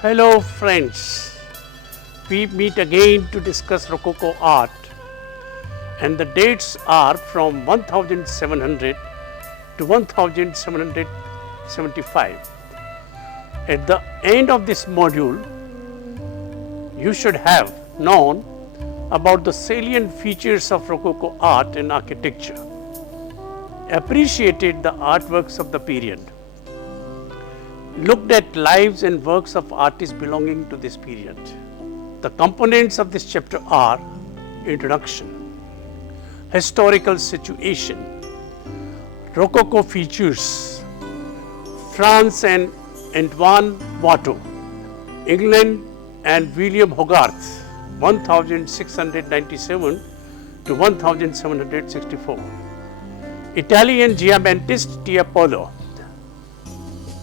Hello friends, we meet again to discuss Rococo art and the dates are from 1700 to 1775. At the end of this module, you should have known about the salient features of Rococo art and architecture, appreciated the artworks of the period, looked at lives and works of artists belonging to this period. The components of this chapter are introduction, historical situation, Rococo features, France and Antoine Watteau, England and William Hogarth, 1697 to 1764, Italian geometrist Tiepolo,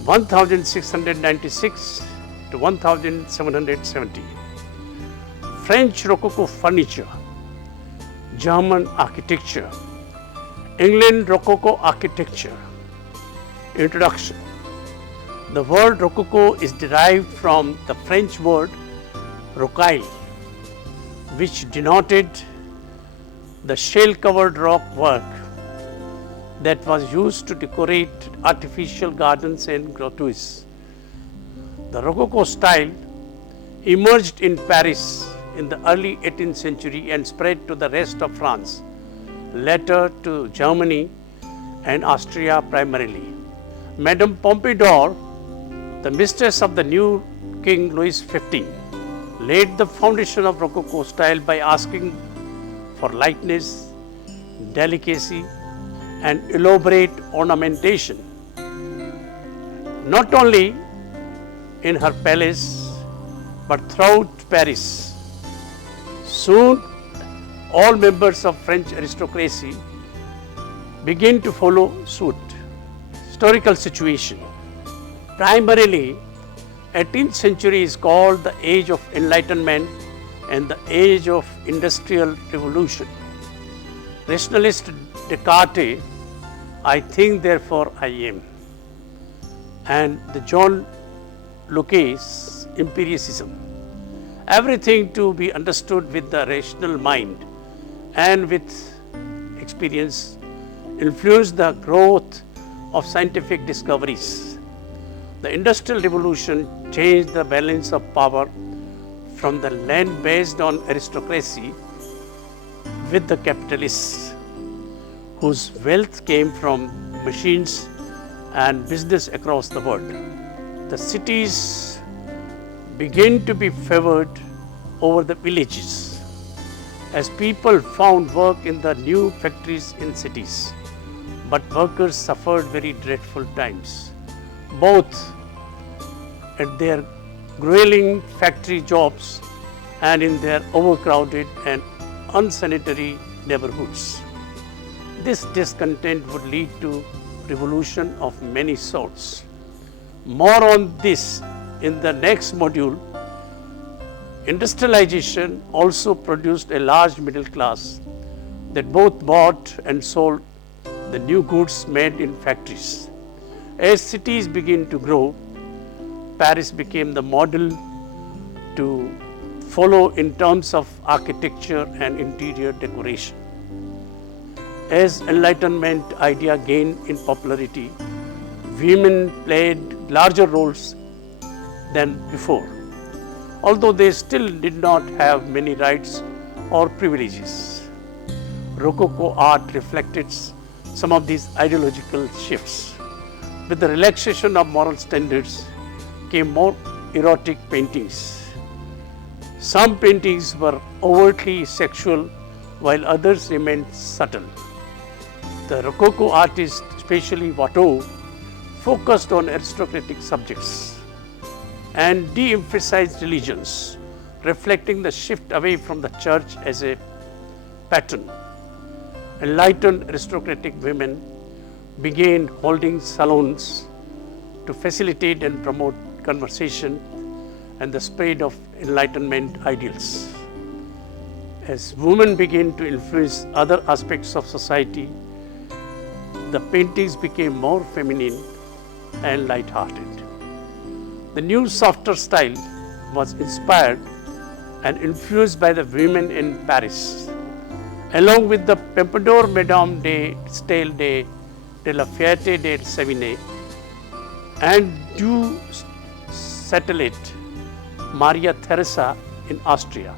1696 to 1770, French Rococo furniture, German architecture, England Rococo architecture. Introduction. The word Rococo is derived from the French word rocaille, which denoted the shell-covered rock work that was used to decorate artificial gardens and grottoes. The Rococo style emerged in Paris in the early 18th century and spread to the rest of France, later to Germany and Austria primarily. Madame Pompadour, the mistress of the new King Louis XV, laid the foundation of Rococo style by asking for lightness, delicacy, and elaborate ornamentation, not only in her palace but throughout Paris. Soon, all members of French aristocracy began to follow suit. Historical situation. Primarily, 18th century is called the Age of Enlightenment and the Age of Industrial Revolution. Rationalist Descartes, I think therefore I am, and the John Locke's empiricism. Everything to be understood with the rational mind and with experience influenced the growth of scientific discoveries. The Industrial Revolution changed the balance of power from the land based on aristocracy with the capitalists, whose wealth came from machines and business across the world. The cities began to be favored over the villages as people found work in the new factories in cities. But workers suffered very dreadful times, both at their grueling factory jobs and in their overcrowded and unsanitary neighborhoods. This discontent would lead to revolution of many sorts. More on this in the next module. Industrialization also produced a large middle class that both bought and sold the new goods made in factories. As cities began to grow, Paris became the model to follow in terms of architecture and interior decoration. As Enlightenment idea gained in popularity, women played larger roles than before, although they still did not have many rights or privileges. Rococo art reflected some of these ideological shifts. With the relaxation of moral standards came more erotic paintings. Some paintings were overtly sexual while others remained subtle. The Rococo artists, especially Watteau, focused on aristocratic subjects and de-emphasized religions, reflecting the shift away from the church as a pattern. Enlightened aristocratic women began holding salons to facilitate and promote conversation and the spread of Enlightenment ideals. As women began to influence other aspects of society, the paintings became more feminine and light-hearted. The new softer style was inspired and influenced by the women in Paris, along with the Pompadour Madame de Staël de la Fierté de Sévigné and Du Satellite Maria Theresa in Austria,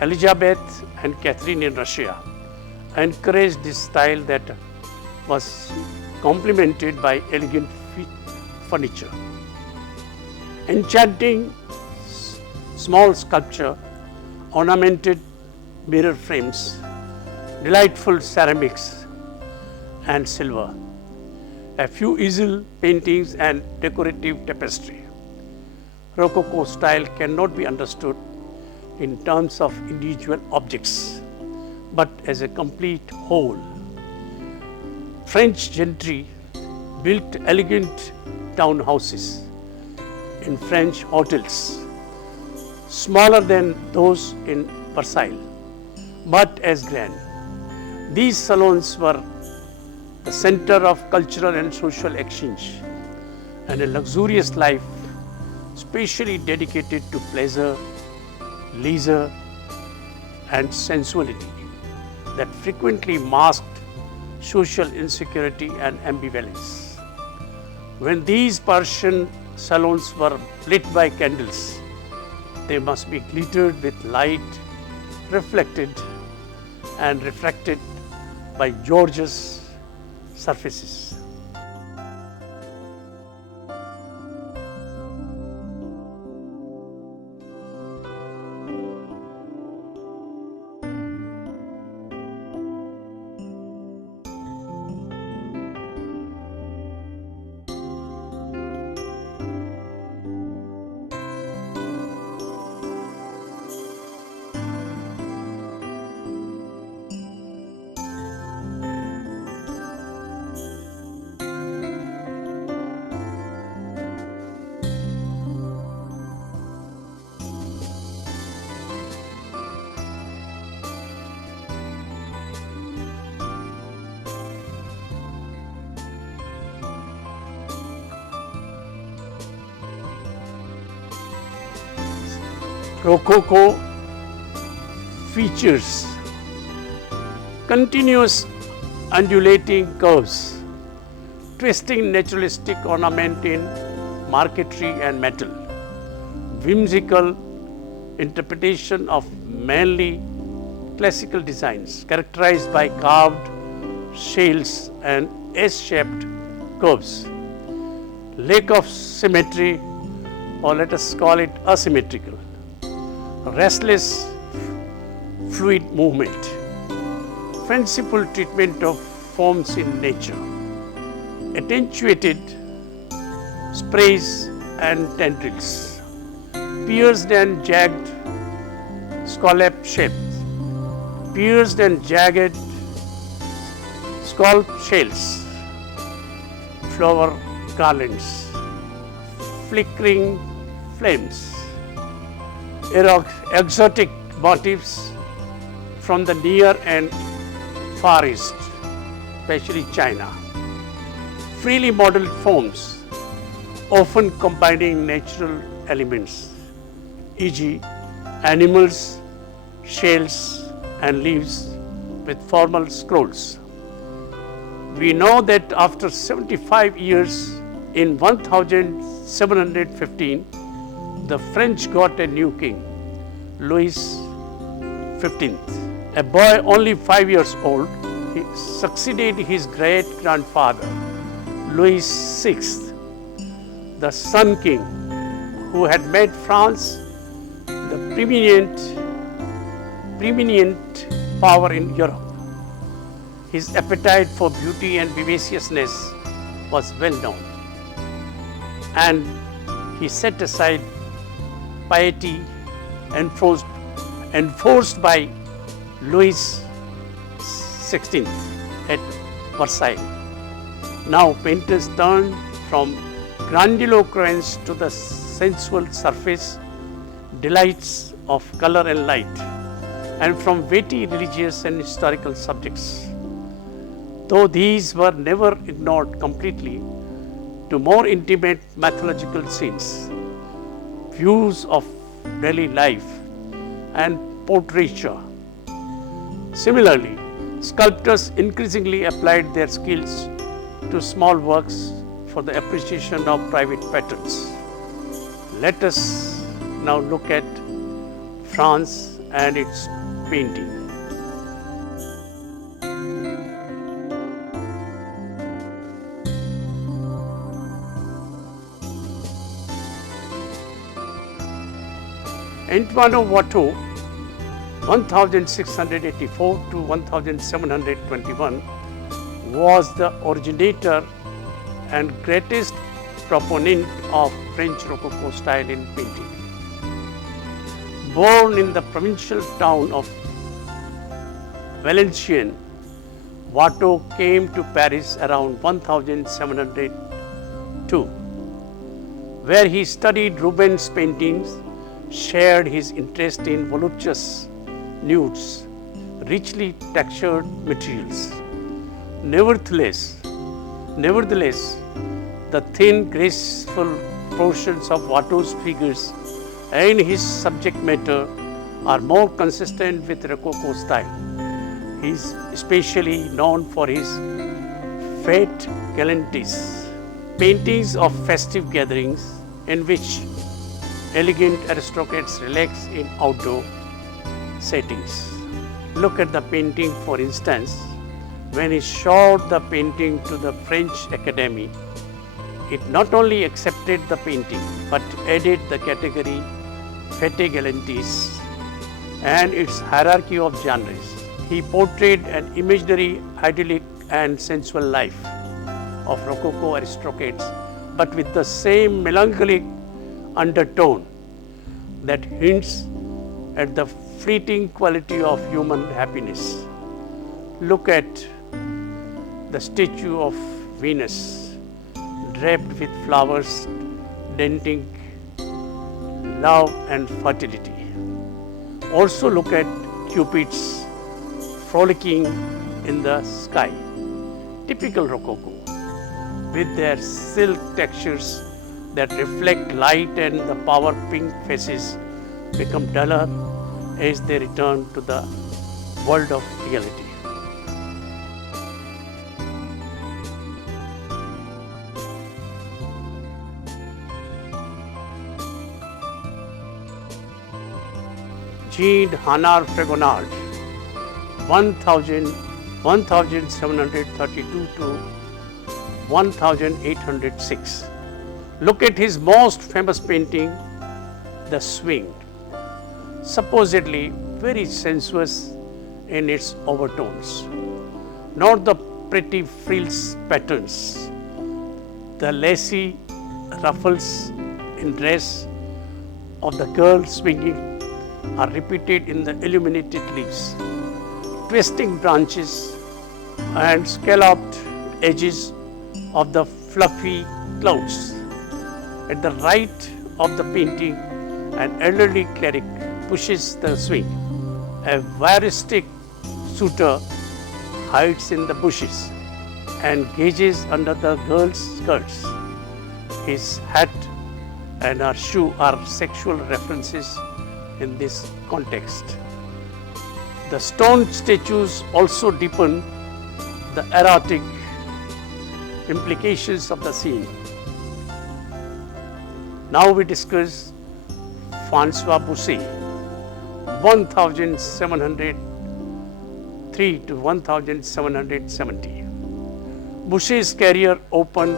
Elizabeth and Catherine in Russia, encouraged this style that was complemented by elegant furniture. Enchanting small sculpture, ornamented mirror frames, delightful ceramics and silver, a few easel paintings and decorative tapestry. Rococo style cannot be understood in terms of individual objects, but as a complete whole. French gentry built elegant townhouses in French hotels, smaller than those in Versailles, but as grand. These salons were the center of cultural and social exchange and a luxurious life specially dedicated to pleasure, leisure and sensuality that frequently masked social insecurity and ambivalence. When these Persian salons were lit by candles, they must be glittered with light, reflected and refracted by gorgeous surfaces. Rococo features continuous undulating curves, twisting naturalistic ornament in marquetry and metal, whimsical interpretation of mainly classical designs characterized by carved shells and S-shaped curves, lack of symmetry, or let us call it asymmetrical, restless fluid movement, fanciful treatment of forms in nature, attenuated sprays and tendrils, pierced and jagged scallop shapes, pierced and jagged scallop shells, flower garlands, flickering flames, exotic motifs from the Near and Far East, especially China, freely modeled forms, often combining natural elements, e.g. animals, shells and leaves with formal scrolls. We know that after 75 years, in 1715, the French got a new king, Louis XV. A boy only 5 years old, he succeeded his great-grandfather, Louis VI, the Sun King, who had made France the preeminent power in Europe. His appetite for beauty and vivaciousness was well known, and he set aside piety enforced by Louis XVI at Versailles. Now painters turned from grandiloquence to the sensual surface delights of color and light, and from weighty religious and historical subjects, though these were never ignored completely, to more intimate mythological scenes, views of daily life and portraiture. Similarly, sculptors increasingly applied their skills to small works for the appreciation of private patrons. Let us now look at France and its painting. Antoine Watteau, 1684 to 1721, was the originator and greatest proponent of French Rococo style in painting. Born in the provincial town of Valenciennes, Watteau came to Paris around 1702, where he studied Rubens' paintings, shared his interest in voluptuous nudes, richly textured materials. Nevertheless, the thin, graceful portions of Watteau's figures and his subject matter are more consistent with Rococo style. He is especially known for his fête galantees, paintings of festive gatherings in which elegant aristocrats relax in outdoor settings. Look at the painting, for instance. When he showed the painting to the French Academy, it not only accepted the painting but added the category fête galantees and its hierarchy of genres. He portrayed an imaginary, idyllic and sensual life of Rococo aristocrats, but with the same melancholic undertone that hints at the fleeting quality of human happiness. Look at the statue of Venus, draped with flowers denting love and fertility. Also look at Cupids frolicking in the sky, typical Rococo, with their silk textures that reflect light, and the power pink faces become duller as they return to the world of reality. Jean Hannard Fragonard, 1732 to 1806. Look at his most famous painting, The Swing, supposedly very sensuous in its overtones. Not the pretty frills patterns, the lacy ruffles in dress of the girl swinging are repeated in the illuminated leaves, twisting branches and scalloped edges of the fluffy clouds. At the right of the painting, an elderly cleric pushes the swing. A voyeuristic suitor hides in the bushes and gazes under the girl's skirts. His hat and her shoe are sexual references in this context. The stone statues also deepen the erotic implications of the scene. Now we discuss François Boucher, 1703 to 1770. Boucher's career opened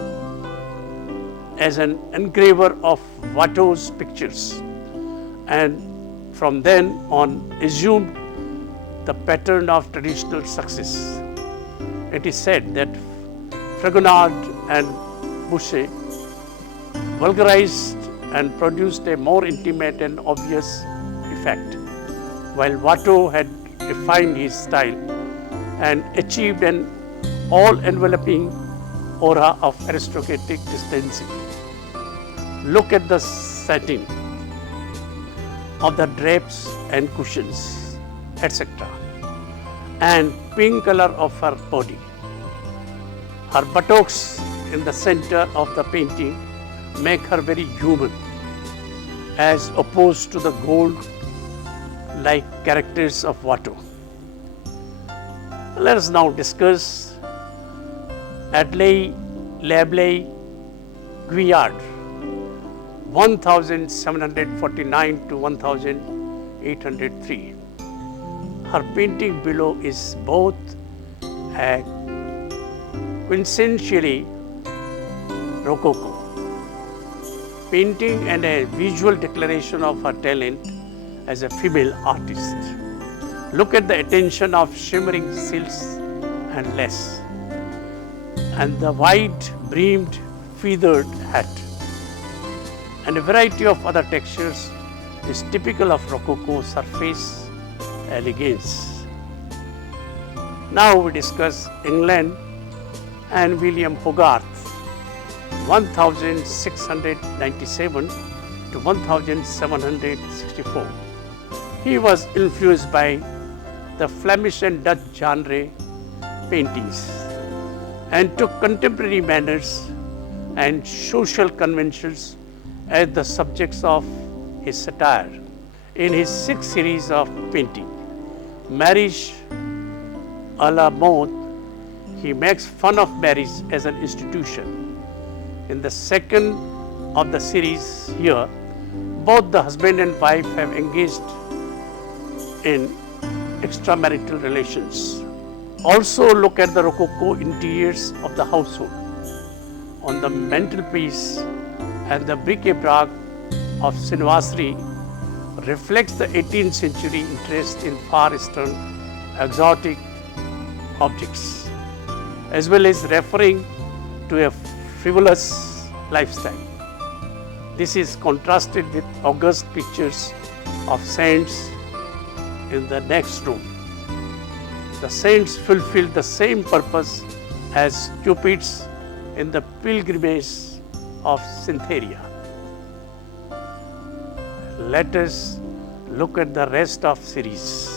as an engraver of Watteau's pictures, and from then on assumed the pattern of traditional success. It is said that Fragonard and Boucher vulgarized and produced a more intimate and obvious effect, while Watteau had refined his style and achieved an all-enveloping aura of aristocratic decency. Look at the satin of the drapes and cushions, etc., and pink color of her body. Her buttocks in the center of the painting make her very human, as opposed to the gold-like characters of Watteau. Let us now discuss Adelaide Labley Guillard, 1749 to 1803. Her painting below is both a quintessentially Rococo painting and a visual declaration of her talent as a female artist. Look at the attention of shimmering silks and lace, and the wide brimmed feathered hat, and a variety of other textures is typical of Rococo surface elegance. Now we discuss England and William Hogarth, 1697 to 1764. He was influenced by the Flemish and Dutch genre paintings and took contemporary manners and social conventions as the subjects of his satire. In his sixth series of painting, Marriage à la Mode, he makes fun of marriage as an institution. In the second of the series here, both the husband and wife have engaged in extramarital relations. Also look at the Rococo interiors of the household. On the mantelpiece and the bric-a-brac of Sinvasri reflects the 18th century interest in Far Eastern exotic objects, as well as referring to a frivolous lifestyle. This is contrasted with august pictures of saints in the next room. The saints fulfill the same purpose as cupids in the pilgrimage of Cytherea. Let us look at the rest of series.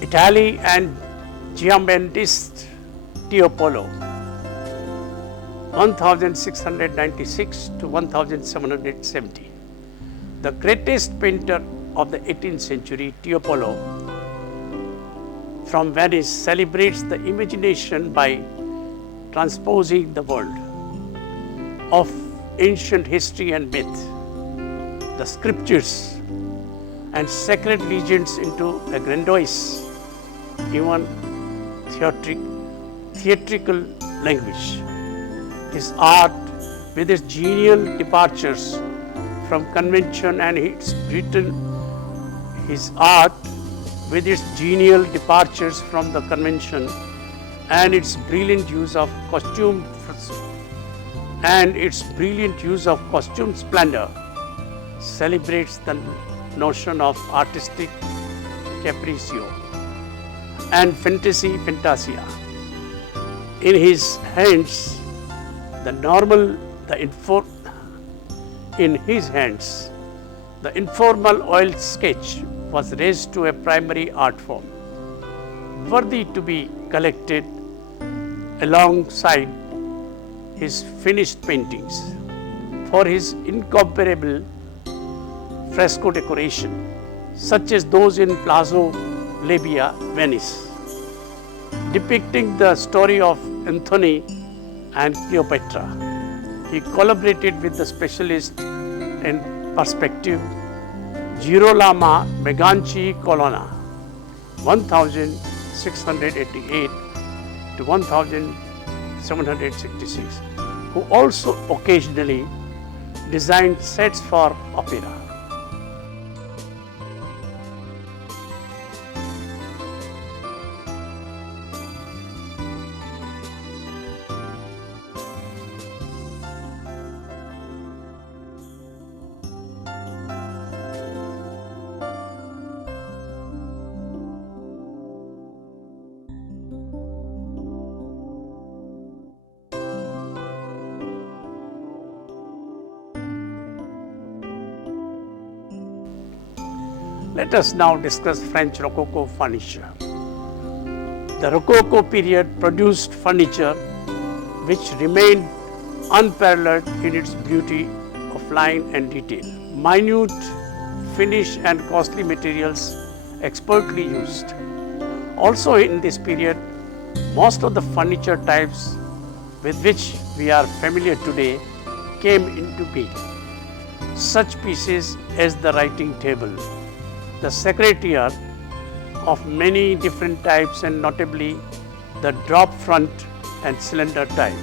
Italy and Giambattista Tiepolo, 1696 to 1770. The greatest painter of the 18th century, Tiepolo, from Venice, celebrates the imagination by transposing the world of ancient history and myth, the scriptures and sacred legends into a grandiose, even theatrical language. His art, with its genial departures from convention and its brilliant use of costume splendor, celebrates the notion of artistic capriccio and fantasia. In his hands, the informal oil sketch was raised to a primary art form, worthy to be collected alongside his finished paintings for his incomparable fresco decoration, such as those in Palazzo Labia, Venice, depicting the story of Anthony and Cleopatra. He collaborated with the specialist in perspective Girolamo Meganci Colonna, 1688 to 1766, who also occasionally designed sets for opera. Let us now discuss French Rococo furniture. The Rococo period produced furniture which remained unparalleled in its beauty of line and detail. Minute finish and costly materials expertly used. Also in this period, most of the furniture types with which we are familiar today came into being. Such pieces as the writing table, the secretariat of many different types and notably the drop front and cylinder type,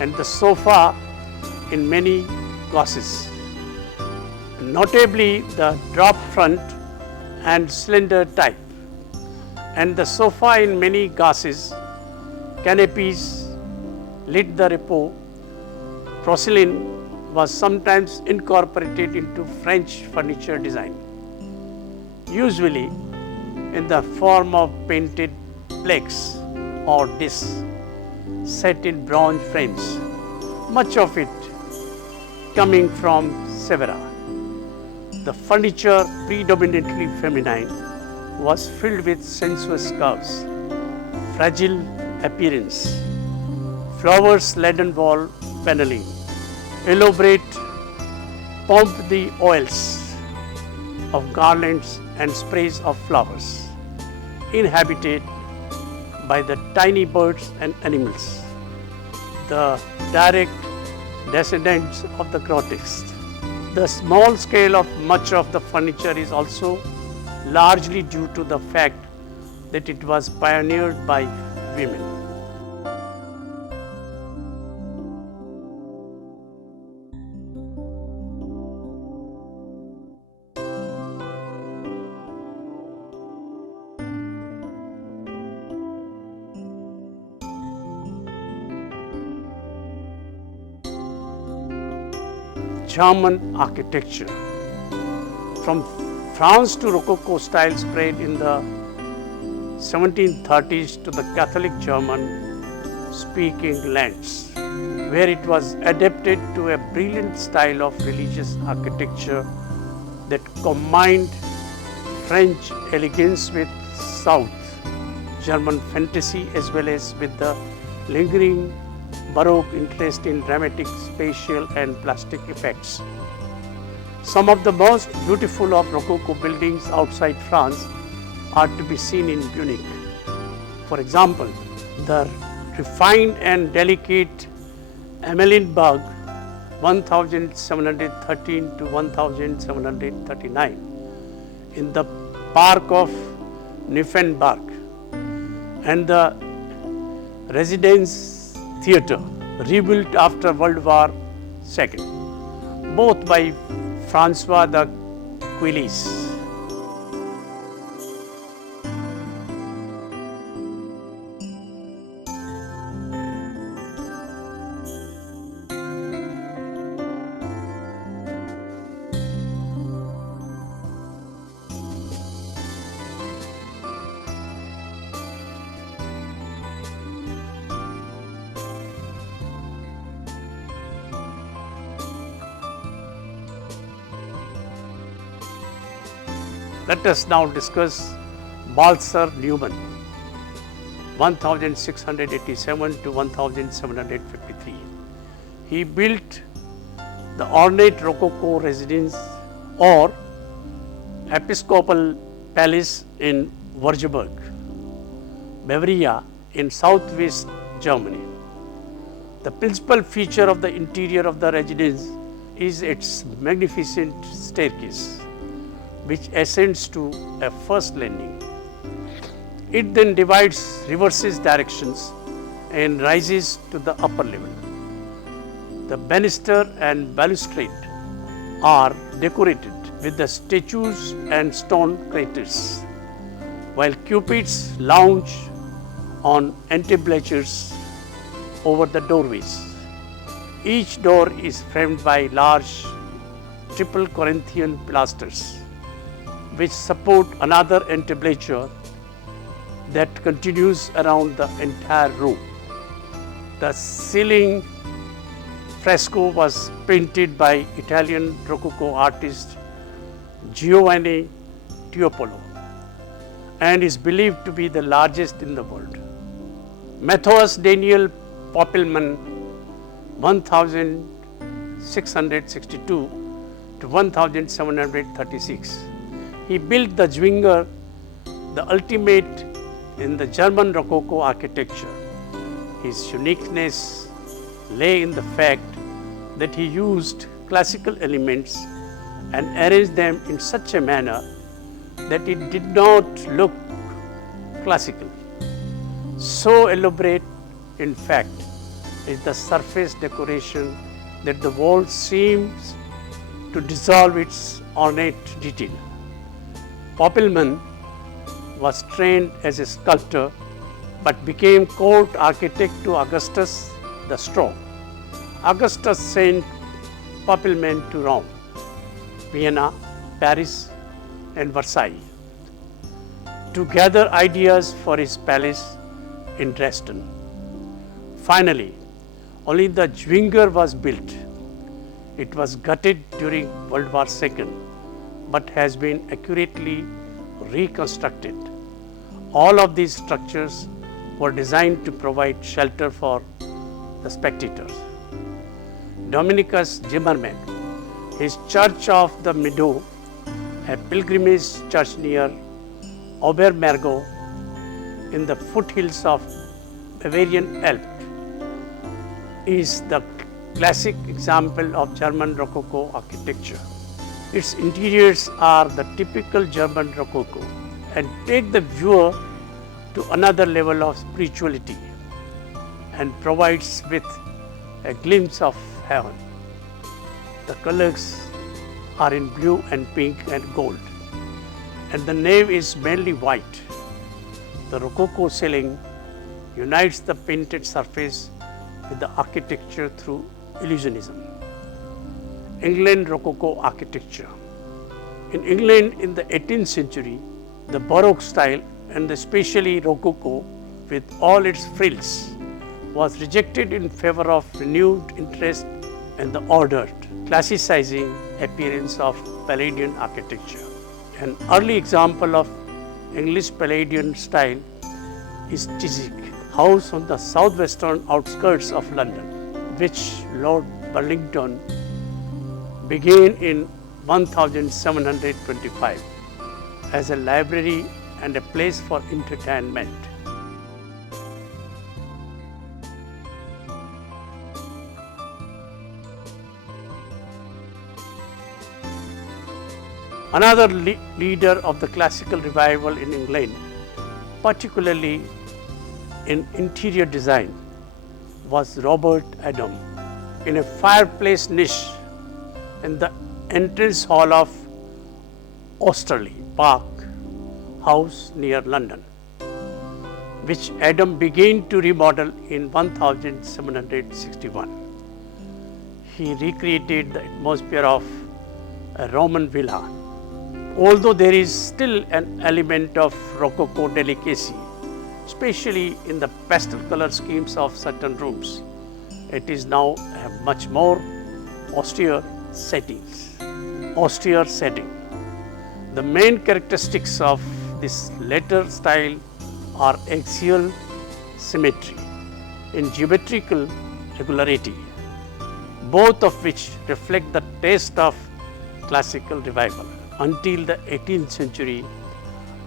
and the sofa in many gauzes. Notably the drop front and cylinder type and the sofa in many gauzes, canopies, lit the repos, porcelain was sometimes incorporated into French furniture design, usually in the form of painted plaques or discs set in bronze frames, much of it coming from Severa. The furniture, predominantly feminine, was filled with sensuous curves, fragile appearance, flowers-laden wall paneling, elaborate pomp d'oils of garlands and sprays of flowers, inhabited by the tiny birds and animals, the direct descendants of the grotesque. The small scale of much of the furniture is also largely due to the fact that it was pioneered by women. German architecture. From France to Rococo style spread in the 1730s to the Catholic German-speaking lands, where it was adapted to a brilliant style of religious architecture that combined French elegance with South German fantasy as well as with the lingering Baroque interest in dramatic, spatial and plastic effects. Some of the most beautiful of Rococo buildings outside France are to be seen in Munich. For example, the refined and delicate Amalienburg 1713 to 1739 in the park of Nymphenburg and the Residence Theatre, rebuilt after World War II, both by Francois de Quillis. Let us now discuss Balthasar Neumann, 1687 to 1753. He built the ornate Rococo residence or Episcopal Palace in Würzburg, Bavaria in southwest Germany. The principal feature of the interior of the residence is its magnificent staircase, which ascends to a first landing. It then reverses directions and rises to the upper level. The banister and balustrade are decorated with the statues and stone craters, while cupids lounge on entablatures over the doorways. Each door is framed by large triple Corinthian pilasters, which support another entablature that continues around the entire room. The ceiling fresco was painted by Italian Rococo artist Giovanni Tiepolo and is believed to be the largest in the world. Matthias Daniel Poppelman, 1662 to 1736. He built the Zwinger, the ultimate in the German Rococo architecture. His uniqueness lay in the fact that he used classical elements and arranged them in such a manner that it did not look classical. So elaborate, in fact, is the surface decoration that the wall seems to dissolve its ornate detail. Poppelman was trained as a sculptor but became court architect to Augustus the Strong. Augustus sent Poppelman to Rome, Vienna, Paris, and Versailles to gather ideas for his palace in Dresden. Finally, only the Zwinger was built. It was gutted during World War II, but has been accurately reconstructed. All of these structures were designed to provide shelter for the spectators. Dominicus Zimmermann, his Church of the Meadow, a pilgrimage church near Obermergau in the foothills of Bavarian Alps, is the classic example of German Rococo architecture. Its interiors are the typical German Rococo and take the viewer to another level of spirituality and provides with a glimpse of heaven. The colors are in blue and pink and gold, and the nave is mainly white. The Rococo ceiling unites the painted surface with the architecture through illusionism. England Rococo architecture. In England in the 18th century, the Baroque style and especially Rococo with all its frills was rejected in favor of renewed interest in the ordered, classicizing appearance of Palladian architecture. An early example of English Palladian style is Chiswick House on the southwestern outskirts of London, which Lord Burlington began in 1725 as a library and a place for entertainment. Another leader of the classical revival in England, particularly in interior design, was Robert Adam. In a fireplace niche in the entrance hall of Osterley Park House near London, which Adam began to remodel in 1761. He recreated the atmosphere of a Roman villa. Although there is still an element of Rococo delicacy, especially in the pastel color schemes of certain rooms, it is now a much more austere setting. The main characteristics of this later style are axial symmetry and geometrical regularity, both of which reflect the taste of classical revival. Until the 18th century,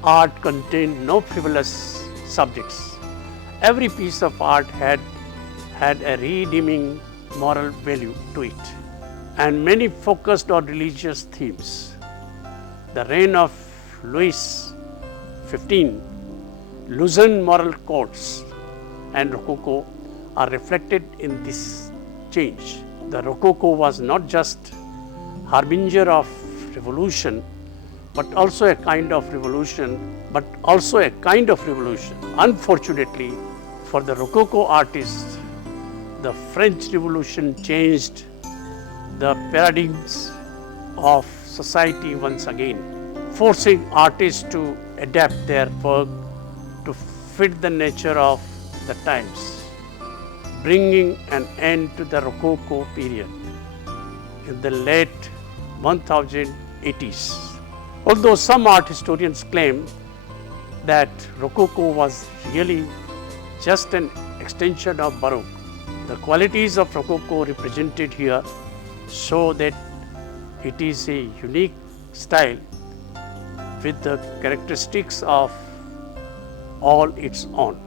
art contained no frivolous subjects. Every piece of art had a redeeming moral value to it, and many focused on religious themes. The reign of Louis XV loosened moral codes, and Rococo are reflected in this change. The Rococo was not just harbinger of revolution, but also a kind of revolution, Unfortunately, for the Rococo artists, the French Revolution changed the paradigms of society once again, forcing artists to adapt their work to fit the nature of the times, bringing an end to the Rococo period in the late 1080s. Although some art historians claim that Rococo was really just an extension of Baroque, the qualities of Rococo represented here show that it is a unique style with the characteristics of all its own.